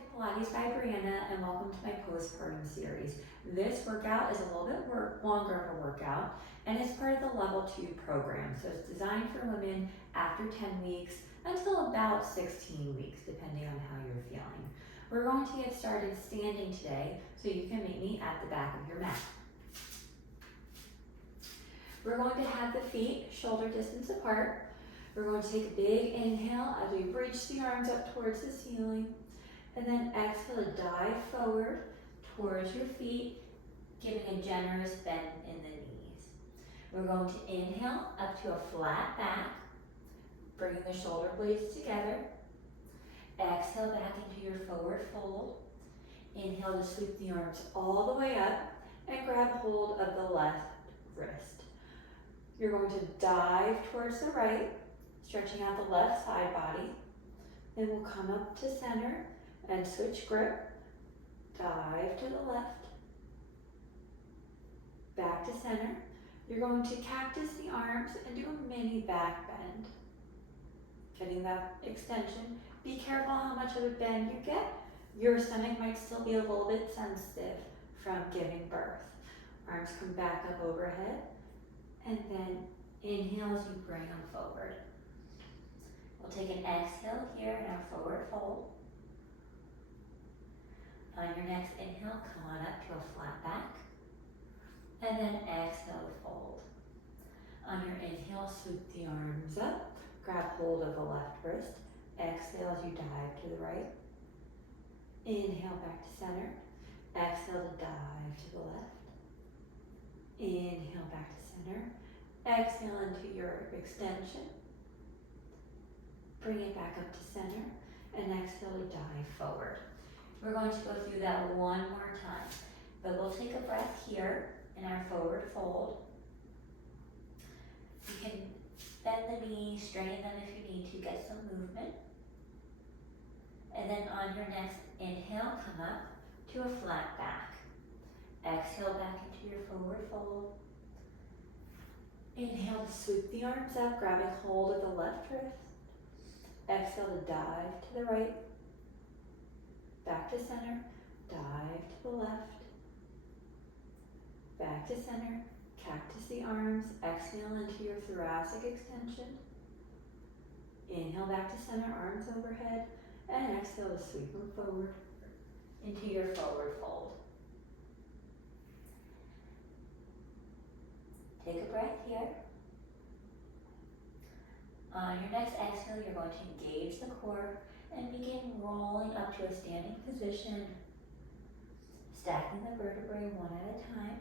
Pilates by Brianna, and welcome to my postpartum series. This workout is a little bit longer of a workout, and it's part of the level 2 program. So it's designed for women after 10 weeks until about 16 weeks, depending on how you're feeling. We're going to get started standing today, so you can meet me at the back of your mat. We're going to have the feet shoulder distance apart. We're going to take a big inhale as we reach the arms up towards the ceiling. And then exhale to dive forward towards your feet, giving a generous bend in the knees. We're going to inhale up to a flat back, bringing the shoulder blades together. Exhale back into your forward fold. Inhale to sweep the arms all the way up and grab hold of the left wrist. You're going to dive towards the right, stretching out the left side body. Then we'll come up to center and switch grip, dive to the left, back to center. You're going to cactus the arms and do a mini back bend. Getting that extension. Be careful how much of a bend you get. Your stomach might still be a little bit sensitive from giving birth. Arms come back up overhead, and then inhale as you bring them forward. We'll take an exhale here in our forward fold. On your next inhale, come on up to a flat back. And then exhale to fold. On your inhale, sweep the arms up. Grab hold of the left wrist. Exhale as you dive to the right. Inhale back to center. Exhale to dive to the left. Inhale back to center. Exhale into your extension. Bring it back up to center. And exhale to dive forward. We're going to go through that one more time, but we'll take a breath here in our forward fold. You can bend the knees, straighten them if you need to get some movement. And then on your next inhale, come up to a flat back. Exhale back into your forward fold. Inhale to sweep the arms up, grabbing hold of the left wrist. Exhale to dive to the right. Back to center, dive to the left, back to center, cactus the arms, exhale into your thoracic extension. Inhale back to center, arms overhead, and exhale to sweep them forward into your forward fold. Take a breath here. On your next exhale, you're going to engage the core and begin rolling up to a standing position, stacking the vertebrae one at a time.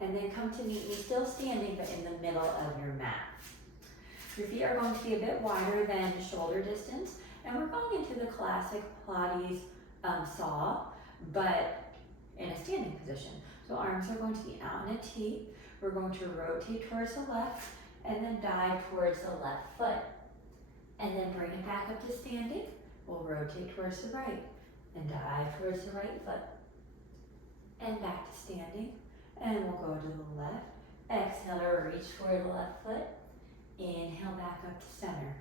And then come to meet me still standing, but in the middle of your mat. Your feet are going to be a bit wider than shoulder distance, and we're going into the classic Pilates saw, but in a standing position. So arms are going to be out in a T. We're going to rotate towards the left, and then dive towards the left foot. And then bring it back up to standing. We'll rotate towards the right and dive towards the right foot. And back to standing. And we'll go to the left. Exhale to reach for the left foot. Inhale back up to center.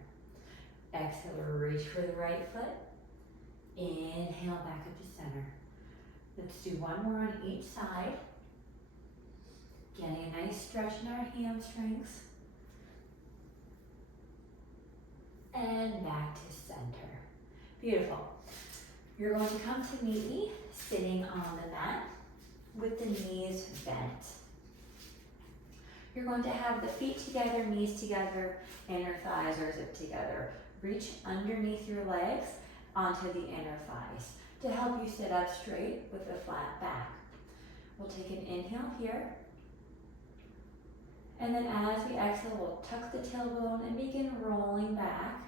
Exhale to reach for the right foot. Inhale back up to center. Let's do one more on each side. Getting a nice stretch in our hamstrings. And back to center. Beautiful. You're going to come to meet me sitting on the mat with the knees bent. You're going to have the feet together, knees together, inner thighs are zipped together. Reach underneath your legs onto the inner thighs to help you sit up straight with a flat back. We'll take an inhale here. And then as we exhale, we'll tuck the tailbone and begin rolling back.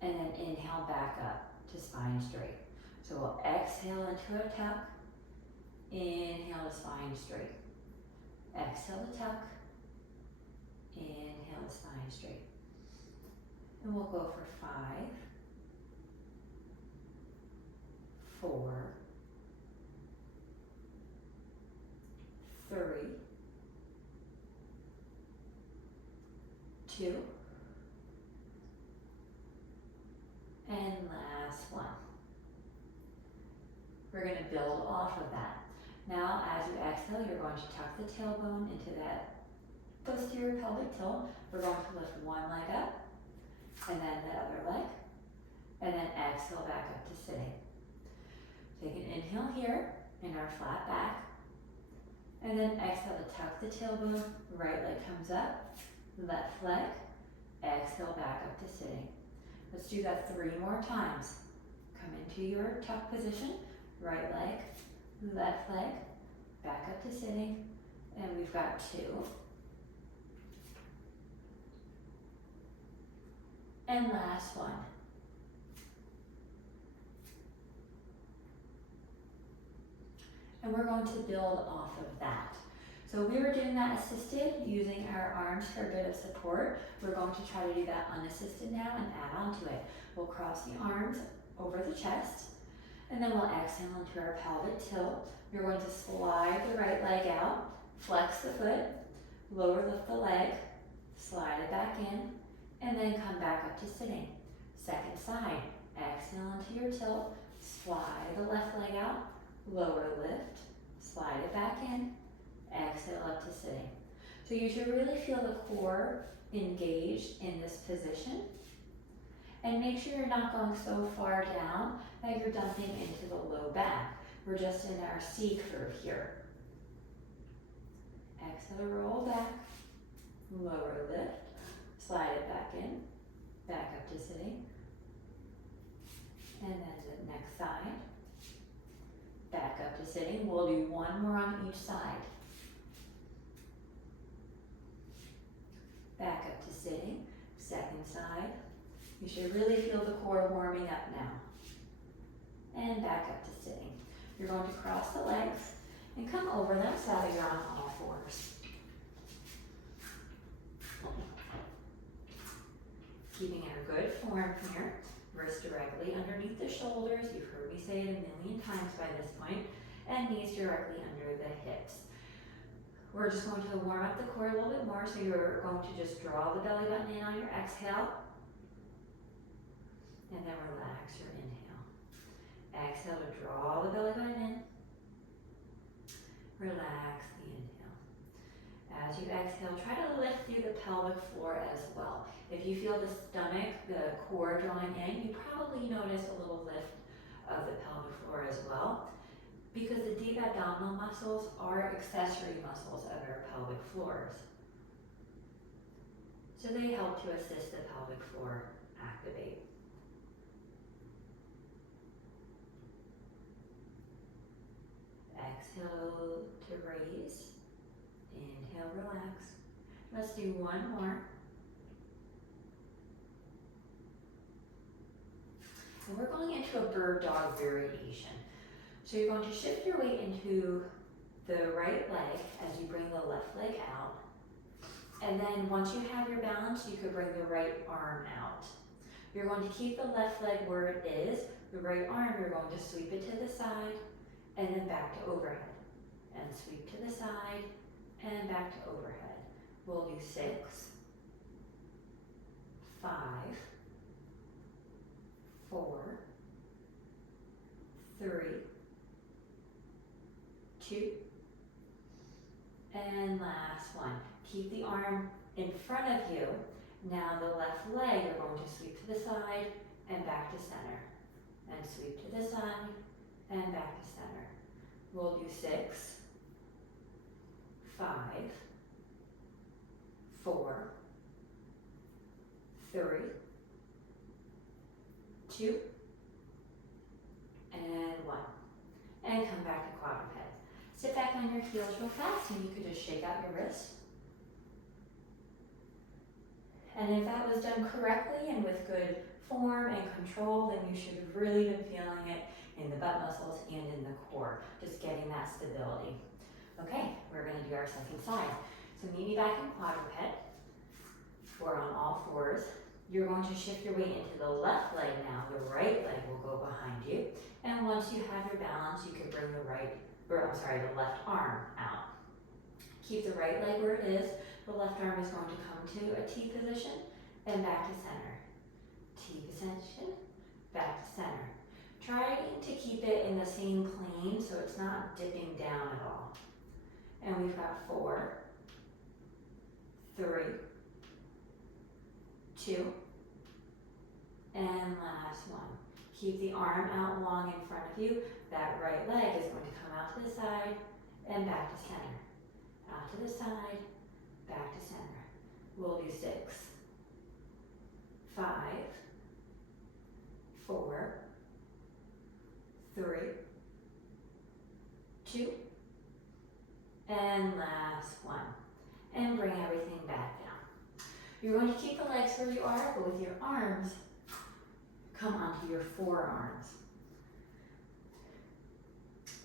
And then inhale back up to spine straight. So we'll exhale into a tuck. Inhale to spine straight. Exhale to tuck. Inhale to spine straight. And we'll go for 5, 4, 3, 2, build off of that. Now, as you exhale, you're going to tuck the tailbone into that posterior pelvic tilt. We're going to lift one leg up, and then the other leg, and then exhale back up to sitting. Take an inhale here in our flat back, and then exhale to tuck the tailbone, right leg comes up, left leg, exhale back up to sitting. Let's do that 3 more times. Come into your tuck position, right leg, left leg, back up to sitting, and we've got 2. And last one. And we're going to build off of that. So we were doing that assisted, using our arms for a bit of support. We're going to try to do that unassisted now and add on to it. We'll cross the arms over the chest, and then we'll exhale into our pelvic tilt. You're going to slide the right leg out, flex the foot, lower lift the leg, slide it back in, and then come back up to sitting. Second side, exhale into your tilt, slide the left leg out, lower lift, slide it back in, exhale up to sitting. So you should really feel the core engaged in this position. And make sure you're not going so far down that you're dumping into the low back. We're just in our C curve here. Exhale to roll back, lower lift, slide it back in, back up to sitting. And then the next side, back up to sitting. We'll do 1 more on each side. Back up to sitting, second side. You should really feel the core warming up now. And back up to sitting. You're going to cross the legs and come over them so that you're on all 4s. Keeping in a good form here. Wrists directly underneath the shoulders. You've heard me say it a million times by this point. And knees directly under the hips. We're just going to warm up the core a little bit more. So you're going to just draw the belly button in on your exhale. And then relax your inhale. Exhale to draw the belly button in. Relax the inhale. As you exhale, try to lift through the pelvic floor as well. If you feel the stomach, the core drawing in, you probably notice a little lift of the pelvic floor as well, because the deep abdominal muscles are accessory muscles of our pelvic floors. So they help to assist the pelvic floor activate. Exhale to raise. Inhale, relax. Let's do 1 more. And we're going into a bird dog variation. So you're going to shift your weight into the right leg as you bring the left leg out. And then once you have your balance, you could bring the right arm out. You're going to keep the left leg where it is. The right arm, you're going to sweep it to the side and then back to overhead. And sweep to the side and back to overhead. We'll do 6, 5, 4, 3, 2, and last one. Keep the arm in front of you. Now the left leg, you're going to sweep to the side and back to center. And sweep to the side and back to center. We'll do 6, 5, 4, 3, 2, and 1. And come back to quadruped. Sit back on your heels real fast, and you could just shake out your wrists. And if that was done correctly and with good form and control, then you should have really been feeling it in the butt muscles and in the core, just getting that stability. Okay, we're going to do our second side. So meet me back in quadruped. We're on all 4s. You're going to shift your weight into the left leg now. The right leg will go behind you. And once you have your balance, you can bring the left arm out. Keep the right leg where it is. The left arm is going to come to a T position and back to center. T position, back to center. Trying to keep it in the same plane so it's not dipping down at all. And we've got 4, 3, 2, and last one. Keep the arm out long in front of you. That right leg is going to come out to the side and back to center. Out to the side, back to center. We'll do 6, 5, 4, 3, 2, and last one. And bring everything back down. You're going to keep the legs where you are, but with your arms, come onto your forearms.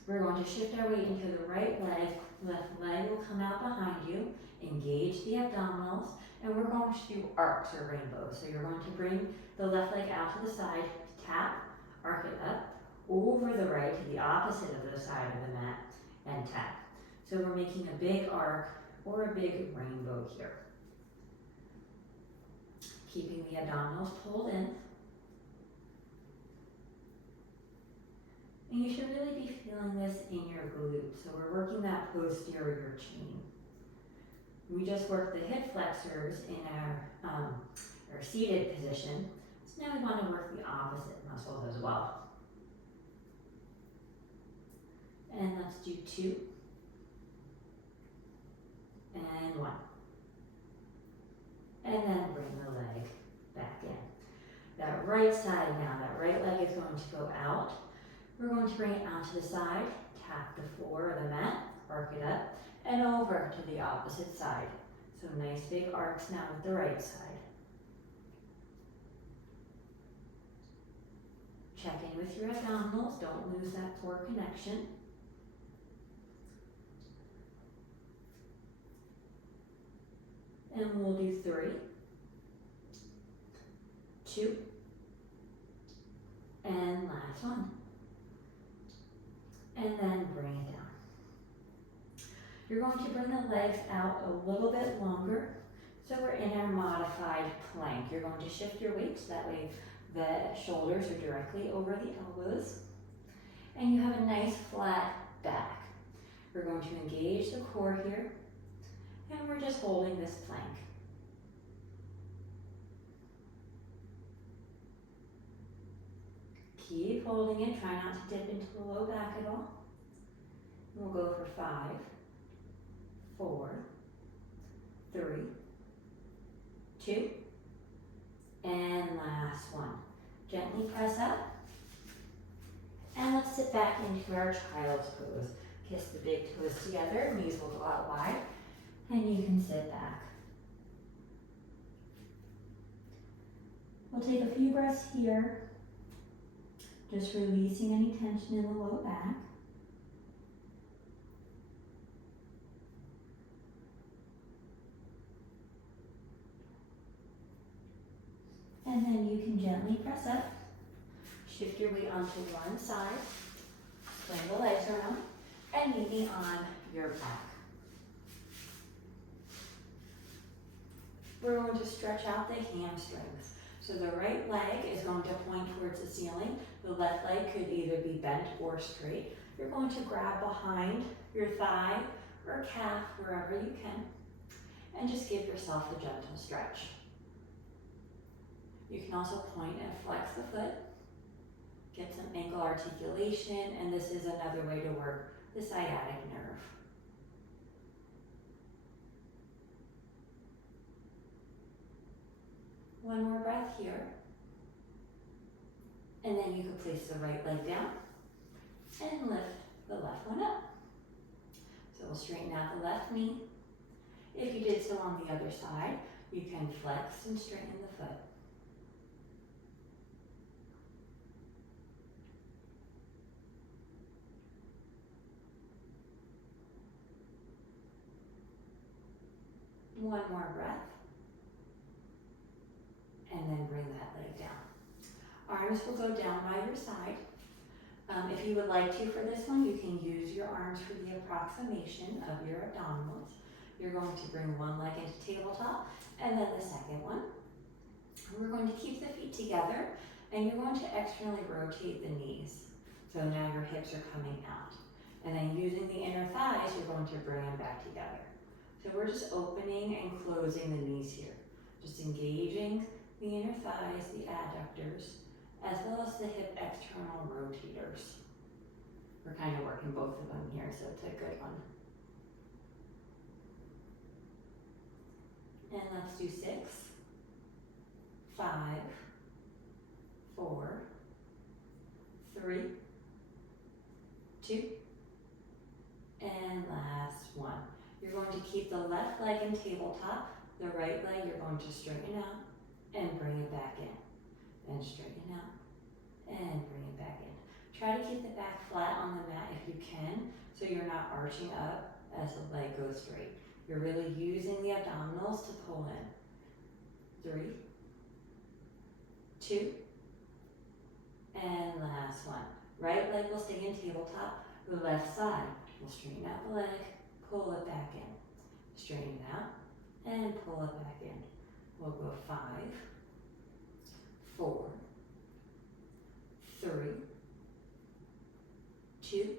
We're going to shift our weight into the right leg. Left leg will come out behind you. Engage the abdominals. And we're going to do arcs or rainbows. So you're going to bring the left leg out to the side, tap, arc it up, over the right to the opposite of the side of the mat, and tap. So we're making a big arc or a big rainbow here. Keeping the abdominals pulled in. And you should really be feeling this in your glutes. So we're working that posterior chain. We just worked the hip flexors in our seated position. So now we want to work the opposite muscles as well. And let's do 2. And 1. And then bring the leg back in. That right side now, that right leg is going to go out. We're going to bring it out to the side, tap the floor of the mat, arc it up, and over to the opposite side. So nice big arcs now with the right side. Check in with your abdominals, don't lose that core connection. And we'll do 3, 2, and last one. And then bring it down. You're going to bring the legs out a little bit longer. So we're in our modified plank. You're going to shift your weight so that way the shoulders are directly over the elbows. And you have a nice flat back. We're going to engage the core here. And we're just holding this plank. Keep holding it. Try not to dip into the low back at all. We'll go for 5, 4, 3, 2, and last one. Gently press up. And let's sit back into our child's pose. Kiss the big toes together. Knees will go out wide. And you can sit back. We'll take a few breaths here. Just releasing any tension in the low back. And then you can gently press up. Shift your weight onto one side. Swing the legs around. And meet me on your back. We're going to stretch out the hamstrings. So the right leg is going to point towards the ceiling. The left leg could either be bent or straight. You're going to grab behind your thigh or calf, wherever you can, and just give yourself a gentle stretch. You can also point and flex the foot, get some ankle articulation, and this is another way to work the sciatic nerve. One more breath here. And then you can place the right leg down and lift the left one up. So we'll straighten out the left knee. If you did so on the other side, you can flex and straighten the foot. One more breath. And then bring that leg down. Arms will go down by your side. If you would like to for this one, you can use your arms for the approximation of your abdominals. You're going to bring one leg into tabletop and then the second one. We're going to keep the feet together And you're going to externally rotate the knees. So now your hips are coming out. And then using the inner thighs, you're going to bring them back together. So we're just opening and closing the knees here. Just engaging the inner thighs, the adductors, as well as the hip external rotators. We're kind of working both of them here, so it's a good one. And let's do 6, 5, 4, 3, 2, and last one. You're going to keep the left leg in tabletop, the right leg you're going to straighten out and bring it back in. And straighten out and bring it back in. Try to keep the back flat on the mat if you can, so you're not arching up as the leg goes straight. You're really using the abdominals to pull in. 3, 2, and last one. Right leg will stay in tabletop. The left side will straighten out the leg, pull it back in. Straighten it out and pull it back in. We'll go 5, 4, 3, 2,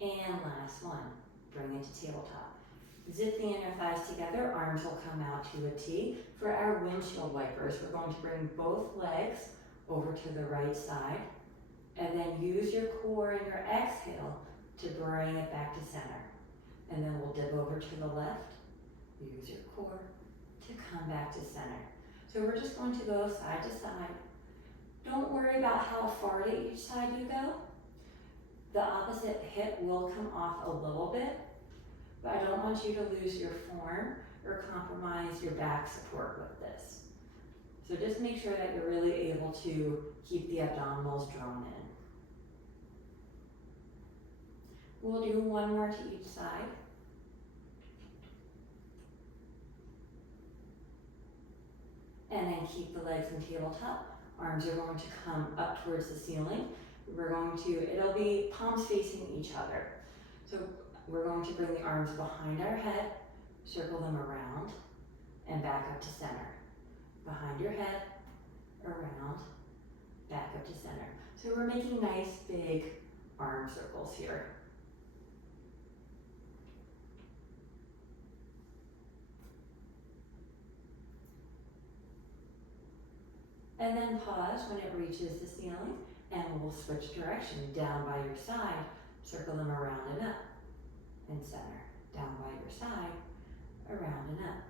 and last one. Bring it to tabletop. Zip the inner thighs together, arms will come out to a T. For our windshield wipers, we're going to bring both legs over to the right side, and then use your core and your exhale to bring it back to center. And then we'll dip over to the left, use your core to come back to center. So we're just going to go side to side. Don't worry about how far to each side you go. The opposite hip will come off a little bit, but I don't want you to lose your form or compromise your back support with this. So just make sure that you're really able to keep the abdominals drawn in. We'll do one more to each side. And then keep the legs in tabletop. Arms are going to come up towards the ceiling. It'll be palms facing each other. So we're going to bring the arms behind our head, circle them around, and back up to center. Behind your head, around, back up to center. So we're making nice big arm circles here. And then pause when it reaches the ceiling, and we'll switch direction. Down by your side, circle them around and up, and center. Down by your side, around and up,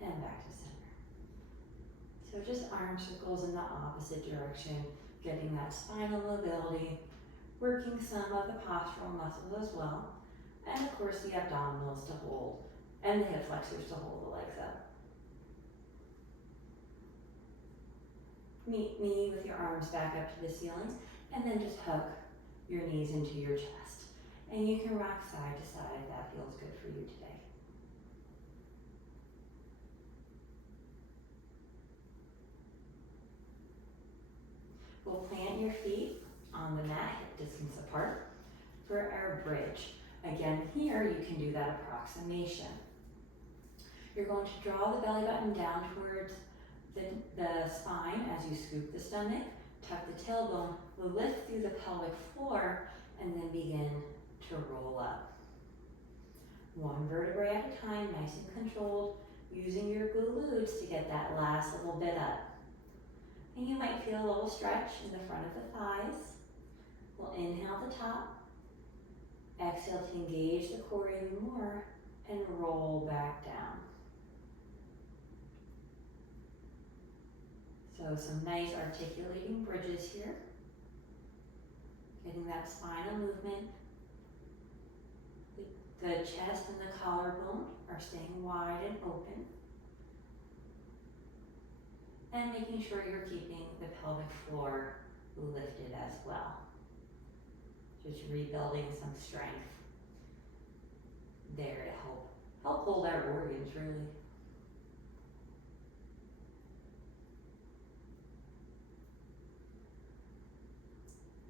and back to center. So just arm circles in the opposite direction, getting that spinal mobility, working some of the postural muscles as well, and of course the abdominals to hold, and the hip flexors to hold the legs up. Meet me with your arms back up to the ceiling, and then just hug your knees into your chest. And you can rock side to side if that feels good for you today. We'll plant your feet on the mat, hip distance apart, for our bridge. Again, here you can do that approximation. You're going to draw the belly button down towards the spine as you scoop the stomach, tuck the tailbone, lift through the pelvic floor, and then begin to roll up. One vertebrae at a time, nice and controlled, using your glutes to get that last little bit up. And you might feel a little stretch in the front of the thighs. We'll inhale the top, exhale to engage the core even more, and roll back down. So some nice articulating bridges here. Getting that spinal movement. The chest and the collarbone are staying wide and open. And making sure you're keeping the pelvic floor lifted as well. Just rebuilding some strength there to help hold our organs really.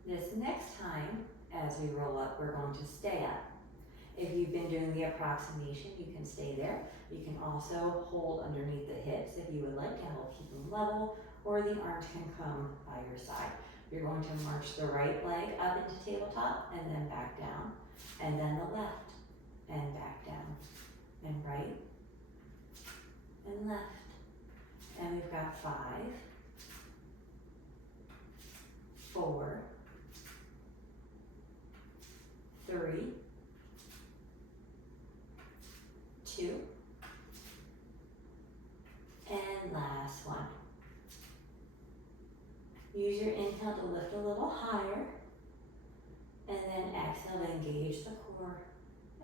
This next time, as we roll up, we're going to stay up. If you've been doing the approximation, you can stay there. You can also hold underneath the hips if you would like to help keep them level, or the arms can come by your side. You're going to march the right leg up into tabletop and then back down, and then the left and back down, and right and left. And we've got 5, 4, 3, 2, and last one. Use your inhale to lift a little higher, and then exhale to engage the core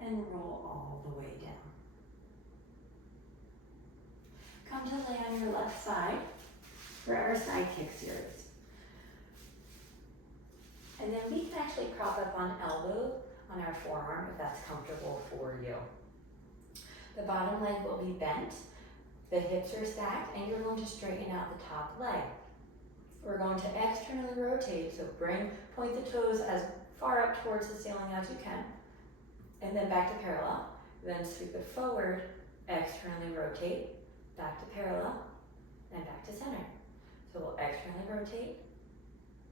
and roll all the way down. Come to lay on your left side for our side kick series. And then we can actually prop up on elbow on our forearm if that's comfortable for you. The bottom leg will be bent, the hips are stacked, and you're going to straighten out the top leg. We're going to externally rotate, so point the toes as far up towards the ceiling as you can, and then back to parallel. Then sweep it forward, externally rotate, back to parallel, and back to center. So we'll externally rotate,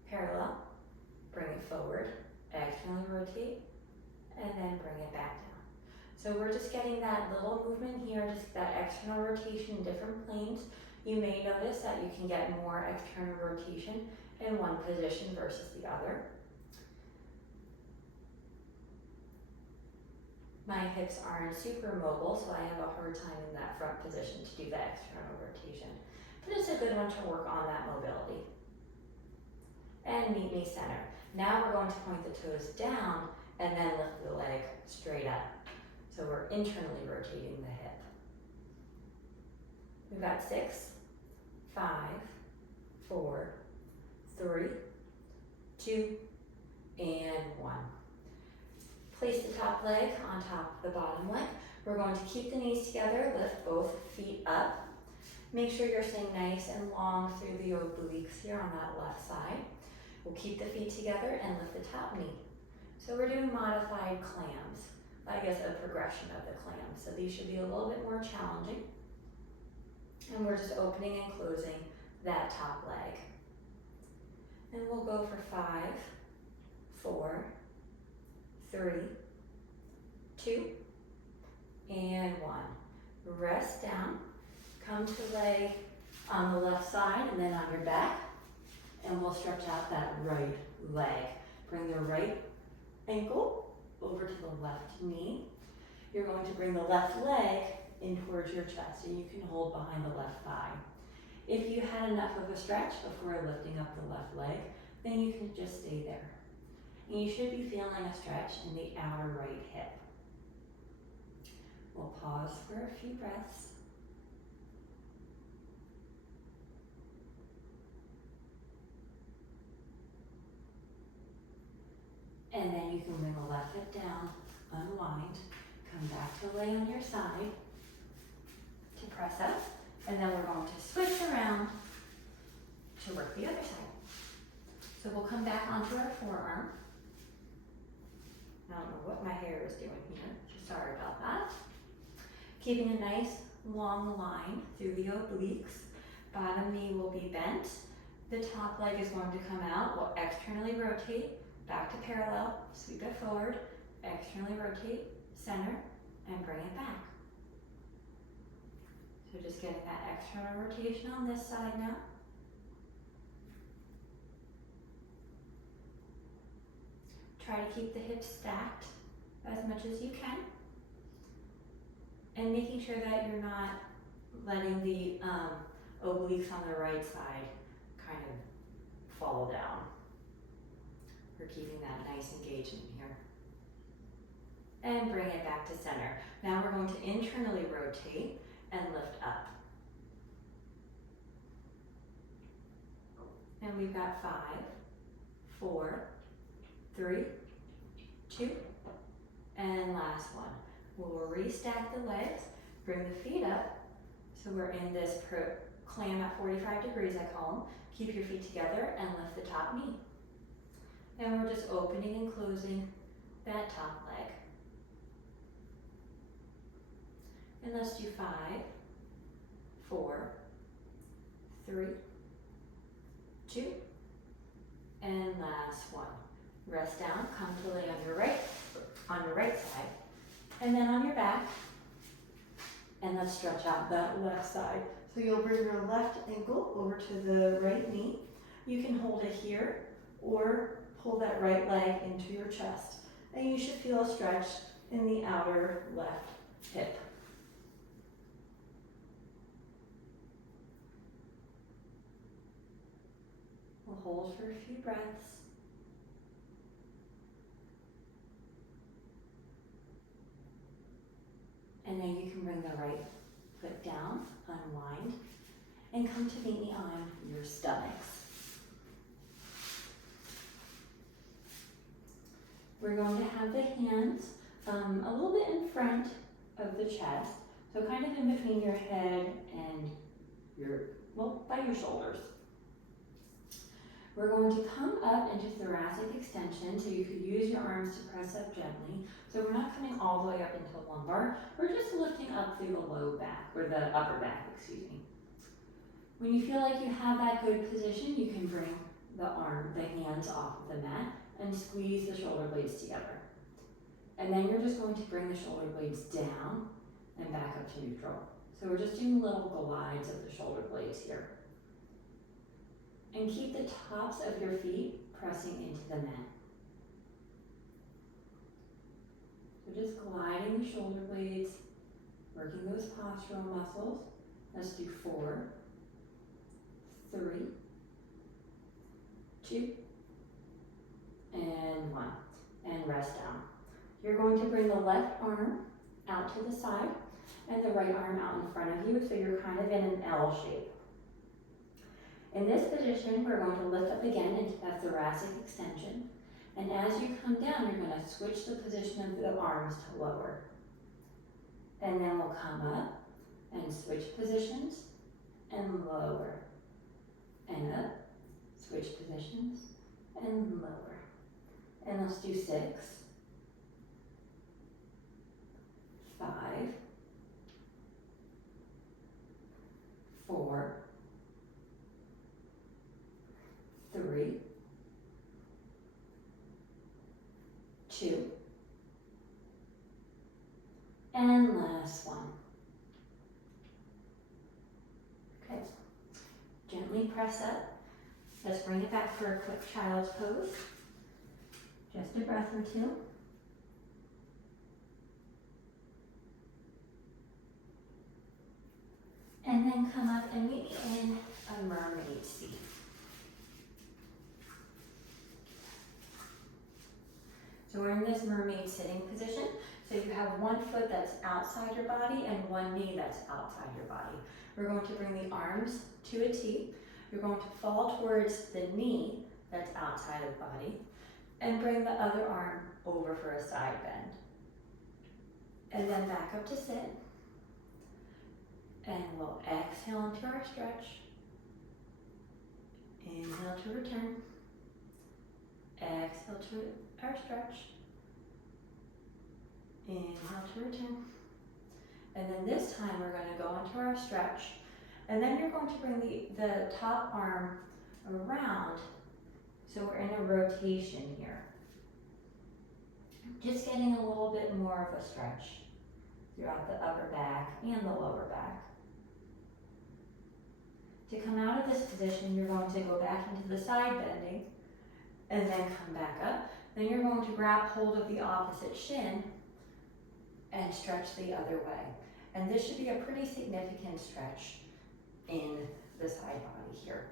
parallel, bring it forward, externally rotate, and then bring it back down. So we're just getting that little movement here, just that external rotation in different planes. You may notice that you can get more external rotation in one position versus the other. My hips aren't super mobile, so I have a hard time in that front position to do the external rotation. But it's a good one to work on that mobility. And meet me center. Now we're going to point the toes down and then lift the leg straight up. So we're internally rotating the hip. We've got 6, 5, 4, 3, 2, and 1. Place the top leg on top of the bottom leg. We're going to keep the knees together, lift both feet up. Make sure you're staying nice and long through the obliques here on that left side. We'll keep the feet together and lift the top knee. So we're doing modified clams, I guess a progression of the clams. So these should be a little bit more challenging. And we're just opening and closing that top leg. And we'll go for 5, 4, 3, 2, and 1. Rest down. Come to lay on the left side and then on your back. And we'll stretch out that right leg. Bring the right ankle over to the left knee. You're going to bring the left leg in towards your chest, so you can hold behind the left thigh. If you had enough of a stretch before lifting up the left leg, then you can just stay there. And you should be feeling a stretch in the outer right hip. We'll pause for a few breaths. And then you can bring the left hip down, unwind, come back to lay on your side to press up, and then we're going to switch around to work the other side. So we'll come back onto our forearm. I don't know what my hair is doing here, so sorry about that. Keeping a nice long line through the obliques. Bottom knee will be bent. The top leg is going to come out. We'll externally rotate, back to parallel, sweep it forward, externally rotate, center, and bring it back. So just getting that external rotation on this side now. Try to keep the hips stacked as much as you can. And making sure that you're not letting the obliques on the right side kind of fall down. We're keeping that nice engagement here. And bring it back to center. Now we're going to internally rotate and lift up. And we've got 5, 4, 3, 2, and last one. We'll restack the legs, bring the feet up. So we're in this clam at 45 degrees, I call them. Keep your feet together and lift the top knee. And we're just opening and closing that top leg. And let's do 5, 4, 3, 2, and last one. Rest down, come to lay on your right side, and then on your back, and let's stretch out that left side. So you'll bring your left ankle over to the right knee. You can hold it here, or pull that right leg into your chest, and you should feel a stretch in the outer left hip. We'll hold for a few breaths. And then you can bring the right foot down, unwind, and come to meet me on your stomachs. We're going to have the hands a little bit in front of the chest, so kind of in between your head and by your shoulders. We're going to come up into thoracic extension, so you could use your arms to press up gently. So we're not coming all the way up into lumbar, we're just lifting up through the low back, or the upper back, excuse me. When you feel like you have that good position, you can bring the hands off of the mat and squeeze the shoulder blades together. And then you're just going to bring the shoulder blades down and back up to neutral. So we're just doing little glides of the shoulder blades here. And keep the tops of your feet pressing into the mat. So just gliding the shoulder blades, working those postural muscles. Let's do 4, 3, 2, and 1. And rest down. You're going to bring the left arm out to the side and the right arm out in front of you, so you're kind of in an L shape. In this position, we're going to lift up again into that thoracic extension. And as you come down, you're going to switch the position of the arms to lower. And then we'll come up and switch positions and lower. And up, switch positions and lower. And let's do 6, 5, 4, 3, 2, and last one. Okay, gently press up. Let's bring it back for a quick child's pose. Just a breath or two. And then come up and meet me in a mermaid seat. So we're in this mermaid sitting position. So you have one foot that's outside your body and one knee that's outside your body. We're going to bring the arms to a T. You're going to fall towards the knee that's outside of the body and bring the other arm over for a side bend. And then back up to sit. And we'll exhale into our stretch. Inhale to return. Exhale to our stretch. Inhale to return. And then this time we're going to go into our stretch. And then you're going to bring the top arm around. So we're in a rotation here. Just getting a little bit more of a stretch throughout the upper back and the lower back. To come out of this position, you're going to go back into the side bending and then come back up. Then you're going to grab hold of the opposite shin and stretch the other way. And this should be a pretty significant stretch in the side body here.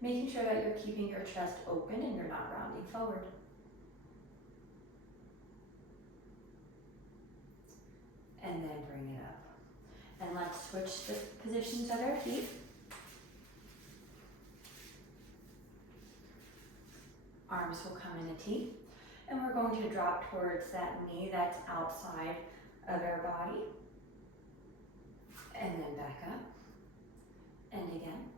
Making sure that you're keeping your chest open and you're not rounding forward. And then bring it up. And let's switch the positions of our feet. Arms will come in a T. And we're going to drop towards that knee that's outside of our body. And then back up. And again.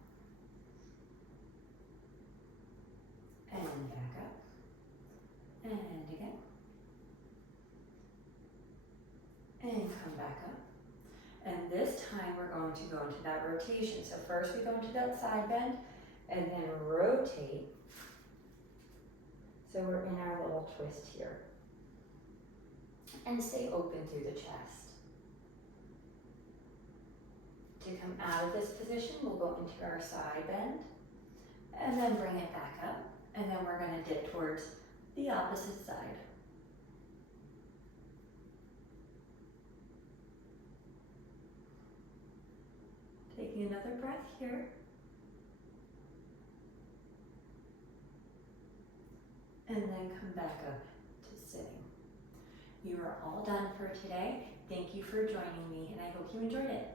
And back up. And again. And come back up. And this time we're going to go into that rotation. So first we go into that side bend and then rotate. So we're in our little twist here. And stay open through the chest. To come out of this position, we'll go into our side bend and then bring it back up. And then we're going to dip towards the opposite side. Taking another breath here. And then come back up to sitting. You are all done for today. Thank you for joining me, and I hope you enjoyed it.